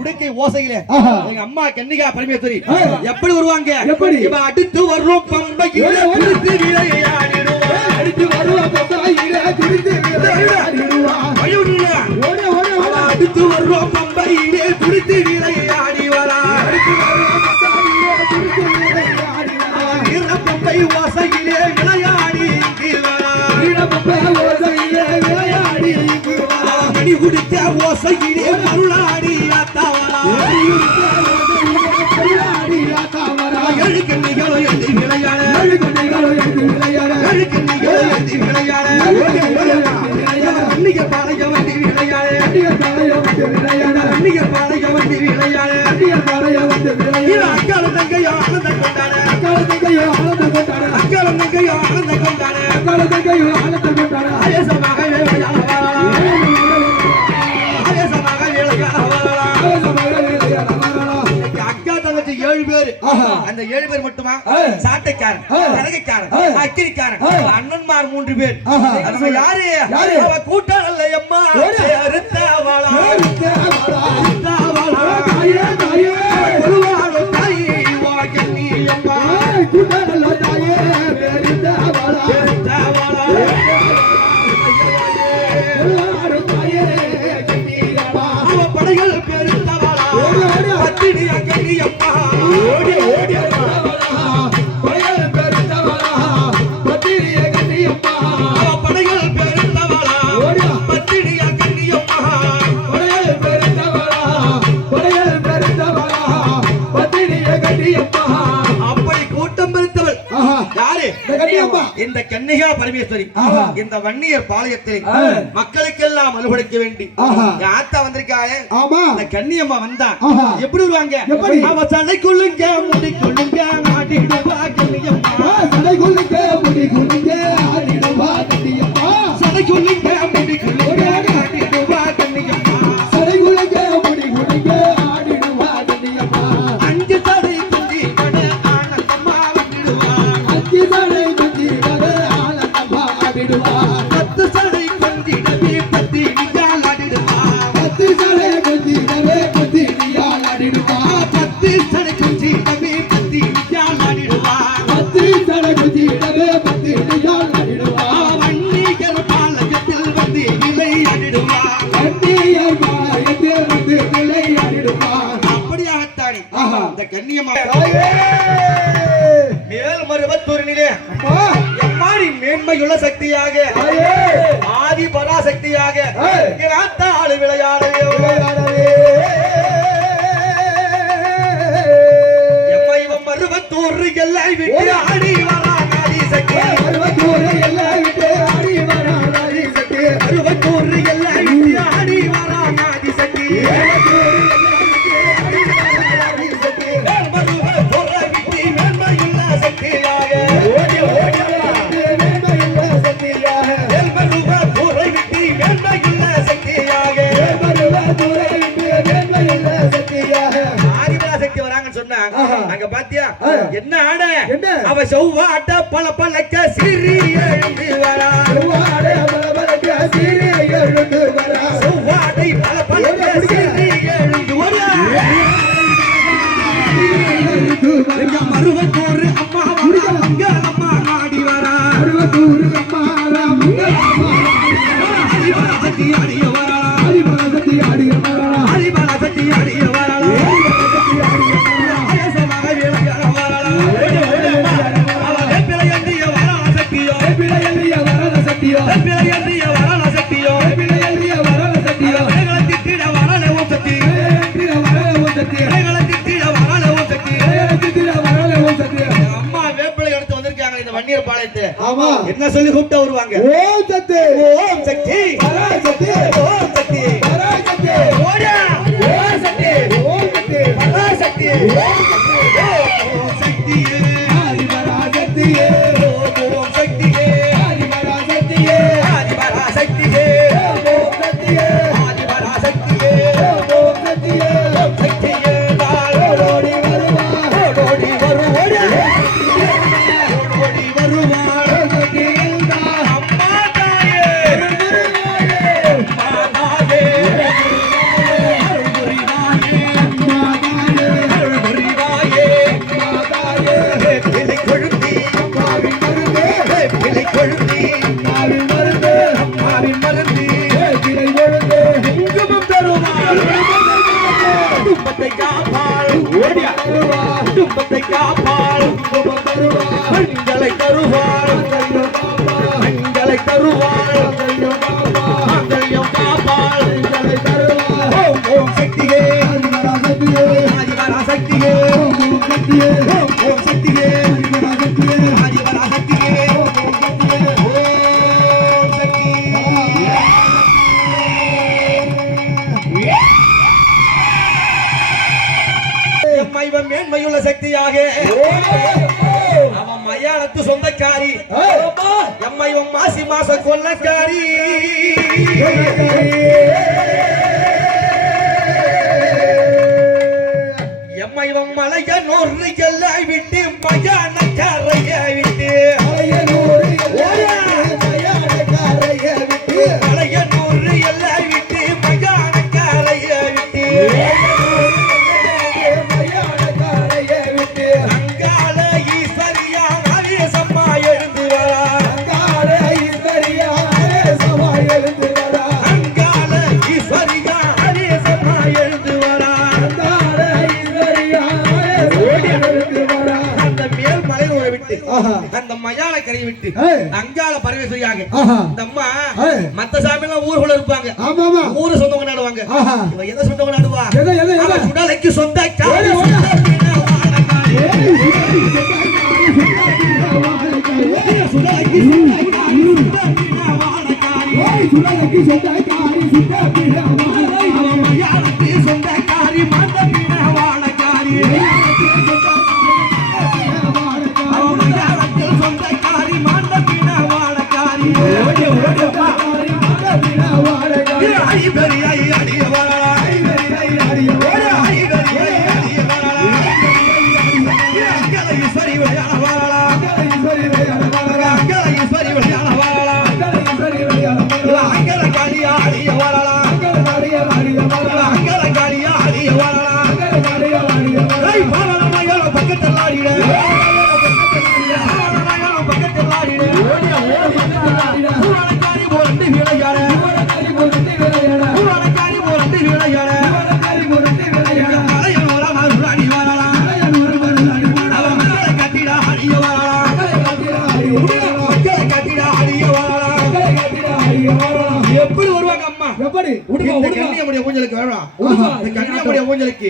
உடுக்கை ஓசையில. எங்க அம்மா கன்னிகா பரமேஸ்வரி. எப்படி வருவாங்க? எப்படி? இவ அடுத்து வரும் பம்பையில திருத்து விளையாடிடுவா அடுத்து வரும் பம்பையில அடுத்து வரும் பம்பையில. ஓசையிலே மருளாடி ஆத்தாவரா. எழுக்கு நிகழ எழுதி விளையாட பேரு அந்த ஏழு பேர் மட்டுமா? சாட்டைக்காரன் கரகைக்காரன் அக்கிரிக்காரன் அண்ணன்மார் மூன்று பேர். நம்ம யாரு? கூட்டம் அல்ல எம்மா. அறுத்தாவாளா? அறுத்தாவாளா? தாயே தாயே. தாயே வாக்கி எம்மா. கூட்டம் அல்ல தாயே. அறுத்தாவாளா? அறுத்தாவாளா? படைகள் பெருத்தவா? அடி அடி அம்மா ஓடி ஓடி. கன்னிகா பரமேஸ்வரி. இந்த வன்னியர் பாளையத்தில் மக்களுக்கெல்லாம் அலுவலிக்க வேண்டி. ஆத்தா வந்திருக்காங்க இந்த கன்னியம்மா வந்தா. எப்படி வருவாங்க? அவ சடை கொள்ளுங்க முடி கொள்ளுங்க மாட்டிடுவா கன்னியம்மா. அந்த கண்ணியமா மேல் மருவத்தூரினிலே எம்மாடி மேன்மையுள்ள சக்தியாக ஆதி பராசக்தியாக கிராத்தாள் விளையாடவே. மருவத்தூர் எல்லாம் விட்டு சொன்னாங்க அங்க பாத்தியா? என்ன ஆட? அவ செவ்வா அட்ட பல பலக்க சிறி எழுந்து வரா என்ன சொல்லி கூப்பிட்டா வருவாங்க? ஓம் சக்தி. ஓம் சக்தி. காப்பாள். பெண்களை தருவாள். இருப்பாயாக அவன் மயானத்து சொந்தக்காரி. எம்மை இவன் மாசி மாச கொள்ளக்காரி. எம்மை இவன் மலைய நொறுக்கெல்லாம் விட்டு மயான கரைய மயால கரை விட்டு அங்கால பரமேஸ்வரியாக இந்த அம்மா மத்த சாமி எல்லாம் ஊருக்குள்ள இருப்பாங்க. ஊரு சொந்தவங்க நாடுவாங்க. இவ எதை சொந்தவங்க நாடுவா? சுடலைக்கு சொந்த சுடலைக்கு சொந்த சுடலைக்கு சொந்த உடுக்க உடுக்க கண்ணியமுடைய ஊஞ்சலுக்கு வேணாம் கண்ணியமுடைய ஊஞ்சலுக்கு.